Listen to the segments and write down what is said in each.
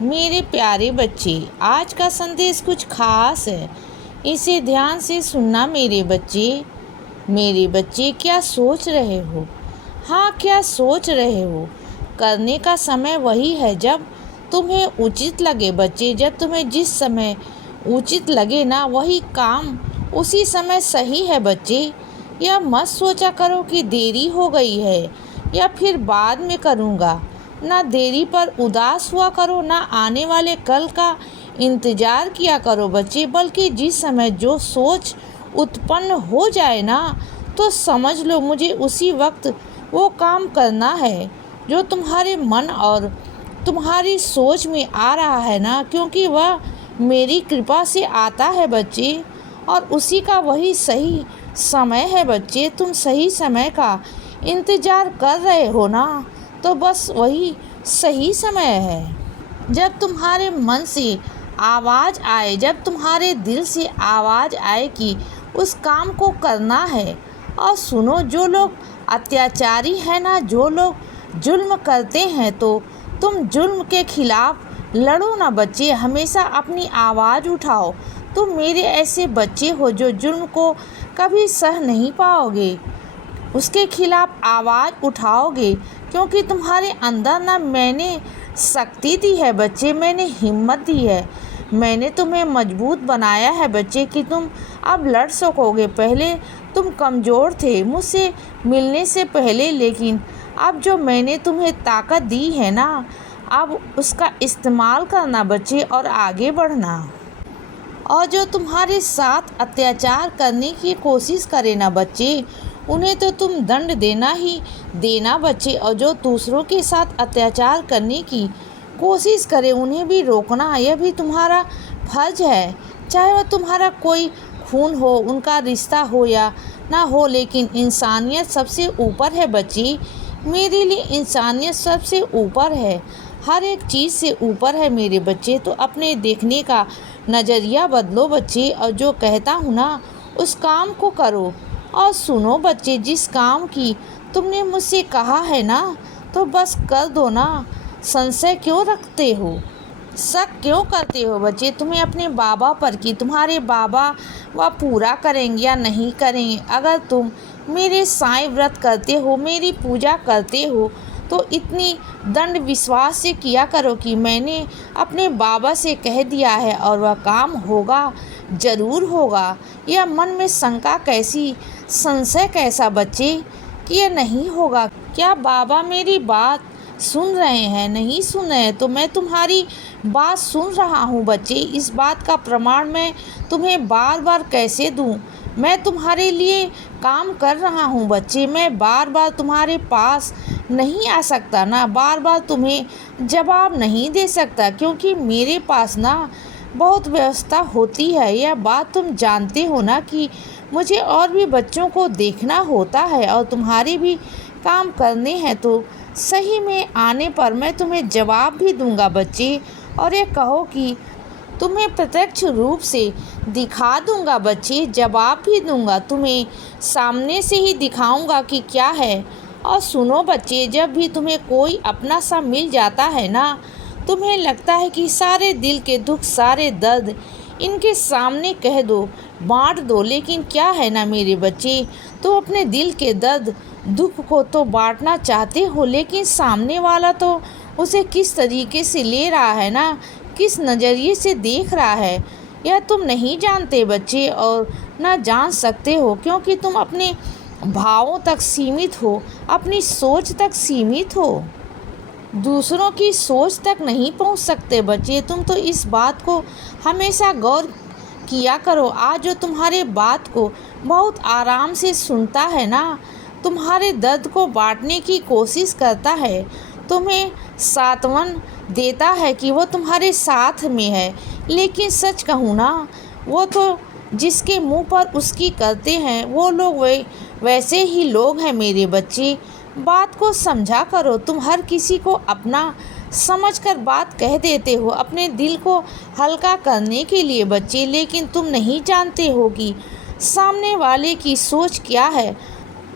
मेरे प्यारे बच्चे, आज का संदेश कुछ खास है। इसे ध्यान से सुनना मेरे बच्चे। मेरे बच्चे, क्या सोच रहे हो? हाँ, क्या सोच रहे हो? करने का समय वही है जब तुम्हें उचित लगे बच्चे। जब तुम्हें जिस समय उचित लगे ना, वही काम उसी समय सही है बच्चे। यह मत सोचा करो कि देरी हो गई है या फिर बाद में करूँगा। ना देरी पर उदास हुआ करो, ना आने वाले कल का इंतज़ार किया करो बच्चे, बल्कि जिस समय जो सोच उत्पन्न हो जाए ना, तो समझ लो मुझे उसी वक्त वो काम करना है जो तुम्हारे मन और तुम्हारी सोच में आ रहा है ना, क्योंकि वह मेरी कृपा से आता है बच्चे, और उसी का वही सही समय है बच्चे। तुम सही समय का इंतज़ार कर रहे हो ना, तो बस वही सही समय है। जब तुम्हारे मन से आवाज़ आए, जब तुम्हारे दिल से आवाज़ आए कि उस काम को करना है। और सुनो, जो लोग अत्याचारी हैं ना, जो लोग जुल्म करते हैं, तो तुम जुल्म के खिलाफ लड़ो ना बच्चे, हमेशा अपनी आवाज़ उठाओ। तुम मेरे ऐसे बच्चे हो जो जुल्म को कभी सह नहीं पाओगे, उसके खिलाफ आवाज़ उठाओगे, क्योंकि तुम्हारे अंदर ना मैंने शक्ति दी है बच्चे, मैंने हिम्मत दी है, मैंने तुम्हें मजबूत बनाया है बच्चे कि तुम अब लड़ सकोगे। पहले तुम कमज़ोर थे मुझसे मिलने से पहले, लेकिन अब जो मैंने तुम्हें ताकत दी है ना, अब उसका इस्तेमाल करना बच्चे और आगे बढ़ना। और जो तुम्हारे साथ अत्याचार करने की कोशिश करे ना बच्चे, उन्हें तो तुम दंड देना ही देना बच्चे। और जो दूसरों के साथ अत्याचार करने की कोशिश करे, उन्हें भी रोकना, यह भी तुम्हारा फर्ज है। चाहे वह तुम्हारा कोई खून हो, उनका रिश्ता हो या ना हो, लेकिन इंसानियत सबसे ऊपर है बच्चे। मेरे लिए इंसानियत सबसे ऊपर है, हर एक चीज़ से ऊपर है मेरे बच्चे। तो अपने देखने का नज़रिया बदलो बच्चे, और जो कहता हूँ ना, उस काम को करो। और सुनो बच्चे, जिस काम की तुमने मुझसे कहा है ना, तो बस कर दो ना। संशय क्यों रखते हो, शक क्यों करते हो बच्चे तुम्हें अपने बाबा पर कि तुम्हारे बाबा वह पूरा करेंगे या नहीं करेंगे? अगर तुम मेरे साईं व्रत करते हो, मेरी पूजा करते हो, तो इतनी दृढ़ विश्वास से किया करो कि मैंने अपने बाबा से कह दिया है और वह काम होगा, ज़रूर होगा। यह मन में शंका कैसी, संशय कैसा बच्चे कि यह नहीं होगा? क्या बाबा मेरी बात सुन रहे हैं? नहीं सुन रहे हैं तो मैं तुम्हारी बात सुन रहा हूँ बच्चे। इस बात का प्रमाण मैं तुम्हें बार बार कैसे दूँ? मैं तुम्हारे लिए काम कर रहा हूँ बच्चे। मैं बार बार तुम्हारे पास नहीं आ सकता ना, बार बार तुम्हें जवाब नहीं दे सकता, क्योंकि मेरे पास ना बहुत व्यवस्था होती है। यह बात तुम जानते हो ना कि मुझे और भी बच्चों को देखना होता है और तुम्हारे भी काम करने हैं। तो सही में आने पर मैं तुम्हें जवाब भी दूंगा बच्चे, और ये कहो कि तुम्हें प्रत्यक्ष रूप से दिखा दूंगा बच्चे, जवाब भी दूंगा, तुम्हें सामने से ही दिखाऊंगा कि क्या है। और सुनो बच्चे, जब भी तुम्हें कोई अपना सा मिल जाता है ना, तुम्हें लगता है कि सारे दिल के दुख, सारे दर्द इनके सामने कह दो, बांट दो, लेकिन क्या है ना मेरे बच्चे, तो अपने दिल के दर्द दुख को तो बांटना चाहते हो, लेकिन सामने वाला तो उसे किस तरीके से ले रहा है ना, किस नज़रिए से देख रहा है, यह तुम नहीं जानते बच्चे, और ना जान सकते हो, क्योंकि तुम अपने भावों तक सीमित हो, अपनी सोच तक सीमित हो, दूसरों की सोच तक नहीं पहुंच सकते बच्चे। तुम तो इस बात को हमेशा गौर किया करो। आज जो तुम्हारे बात को बहुत आराम से सुनता है ना, तुम्हारे दर्द को बांटने की कोशिश करता है, तुम्हें सांत्वन देता है कि वो तुम्हारे साथ में है, लेकिन सच कहूँ ना, वो तो जिसके मुंह पर उसकी करते हैं, वो लोग वैसे ही लोग हैं मेरे बच्चे। बात को समझा करो। तुम हर किसी को अपना समझकर बात कह देते हो अपने दिल को हल्का करने के लिए बच्चे, लेकिन तुम नहीं जानते हो कि सामने वाले की सोच क्या है।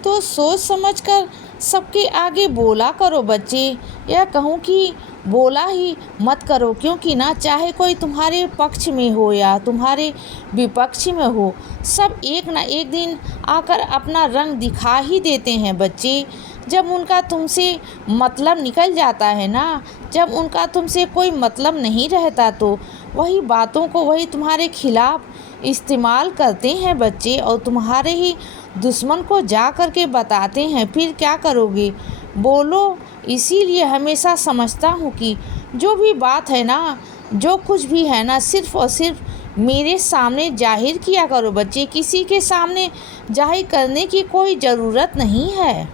तो सोच समझकर सबके आगे बोला करो बच्चे, या कहूँ कि बोला ही मत करो, क्योंकि ना चाहे कोई तुम्हारे पक्ष में हो या तुम्हारे विपक्ष में हो, सब एक ना एक दिन आकर अपना रंग दिखा ही देते हैं बच्चे। जब उनका तुमसे मतलब निकल जाता है ना, जब उनका तुमसे कोई मतलब नहीं रहता, तो वही बातों को वही तुम्हारे खिलाफ इस्तेमाल करते हैं बच्चे, और तुम्हारे ही दुश्मन को जा कर के बताते हैं। फिर क्या करोगे? बोलो। इसीलिए हमेशा समझता हूँ कि जो भी बात है ना, जो कुछ भी है ना, सिर्फ़ और सिर्फ मेरे सामने जाहिर किया करो बच्चे। किसी के सामने जाहिर करने की कोई ज़रूरत नहीं है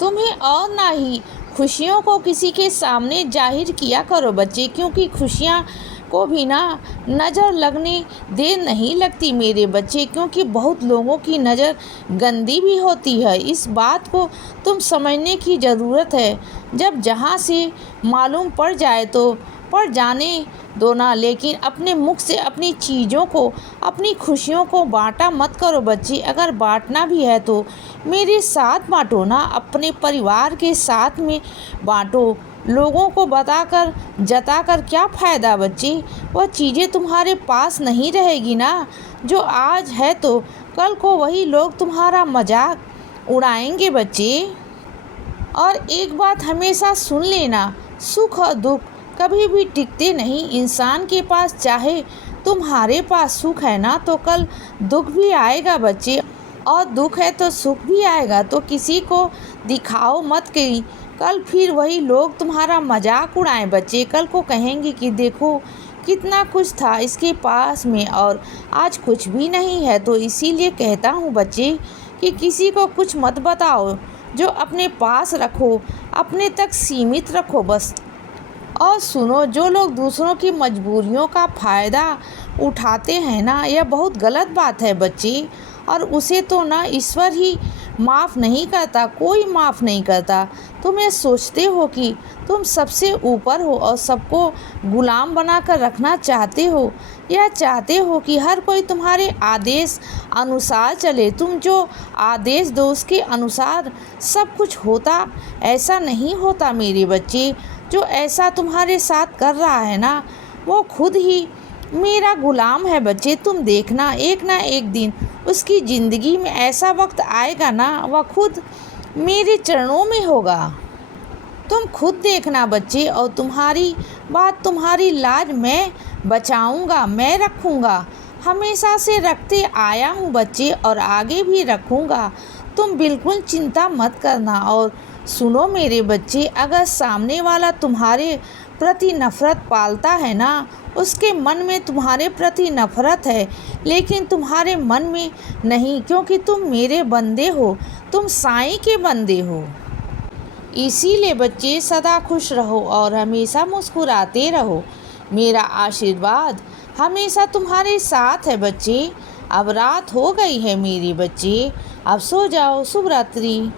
तुम्हें, और ना ही खुशियों को किसी के सामने जाहिर किया करो बच्चे, क्योंकि खुशियाँ को भी ना नज़र लगने देर नहीं लगती मेरे बच्चे, क्योंकि बहुत लोगों की नज़र गंदी भी होती है। इस बात को तुम समझने की ज़रूरत है। जब जहाँ से मालूम पड़ जाए तो पड़ जाने दो ना, लेकिन अपने मुख से अपनी चीज़ों को, अपनी खुशियों को बांटा मत करो बच्चे। अगर बांटना भी है तो मेरे साथ बांटो ना, अपने परिवार के साथ में बांटो। लोगों को बताकर जताकर क्या फ़ायदा बच्चे? वह चीज़ें तुम्हारे पास नहीं रहेगी ना। जो आज है तो कल को वही लोग तुम्हारा मजाक उड़ाएंगे बच्चे। और एक बात हमेशा सुन लेना, सुख और दुख कभी भी टिकते नहीं इंसान के पास। चाहे तुम्हारे पास सुख है ना, तो कल दुख भी आएगा बच्चे, और दुख है तो सुख भी आएगा। तो किसी को दिखाओ मत कि कल फिर वही लोग तुम्हारा मजाक उड़ाएं बच्चे। कल को कहेंगे कि देखो कितना कुछ था इसके पास में और आज कुछ भी नहीं है। तो इसीलिए कहता हूँ बच्चे कि किसी को कुछ मत बताओ, जो अपने पास रखो, अपने तक सीमित रखो बस। और सुनो, जो लोग दूसरों की मजबूरियों का फ़ायदा उठाते हैं ना, यह बहुत गलत बात है बच्चे, और उसे तो ना ईश्वर ही माफ़ नहीं करता, कोई माफ़ नहीं करता। तुम ये सोचते हो कि तुम सबसे ऊपर हो और सबको गुलाम बनाकर रखना चाहते हो, या चाहते हो कि हर कोई तुम्हारे आदेश अनुसार चले। तुम जो आदेश दो उसके अनुसार सब कुछ होता, ऐसा नहीं होता मेरे बच्चे। जो ऐसा तुम्हारे साथ कर रहा है ना, वो खुद ही मेरा गुलाम है बच्चे। तुम देखना, एक ना एक दिन उसकी ज़िंदगी में ऐसा वक्त आएगा ना, वह खुद मेरे चरणों में होगा। तुम खुद देखना बच्चे, और तुम्हारी बात, तुम्हारी लाज मैं बचाऊंगा, मैं रखूंगा। हमेशा से रखते आया हूँ बच्चे, और आगे भी रखूंगा। तुम बिल्कुल चिंता मत करना। और सुनो मेरे बच्चे, अगर सामने वाला तुम्हारे प्रति नफ़रत पालता है ना, उसके मन में तुम्हारे प्रति नफ़रत है, लेकिन तुम्हारे मन में नहीं, क्योंकि तुम मेरे बंदे हो, तुम साईं के बंदे हो। इसीलिए बच्चे सदा खुश रहो और हमेशा मुस्कुराते रहो। मेरा आशीर्वाद हमेशा तुम्हारे साथ है बच्चे। अब रात हो गई है मेरे बच्चे, अब सो जाओ। शुभ रात्रि।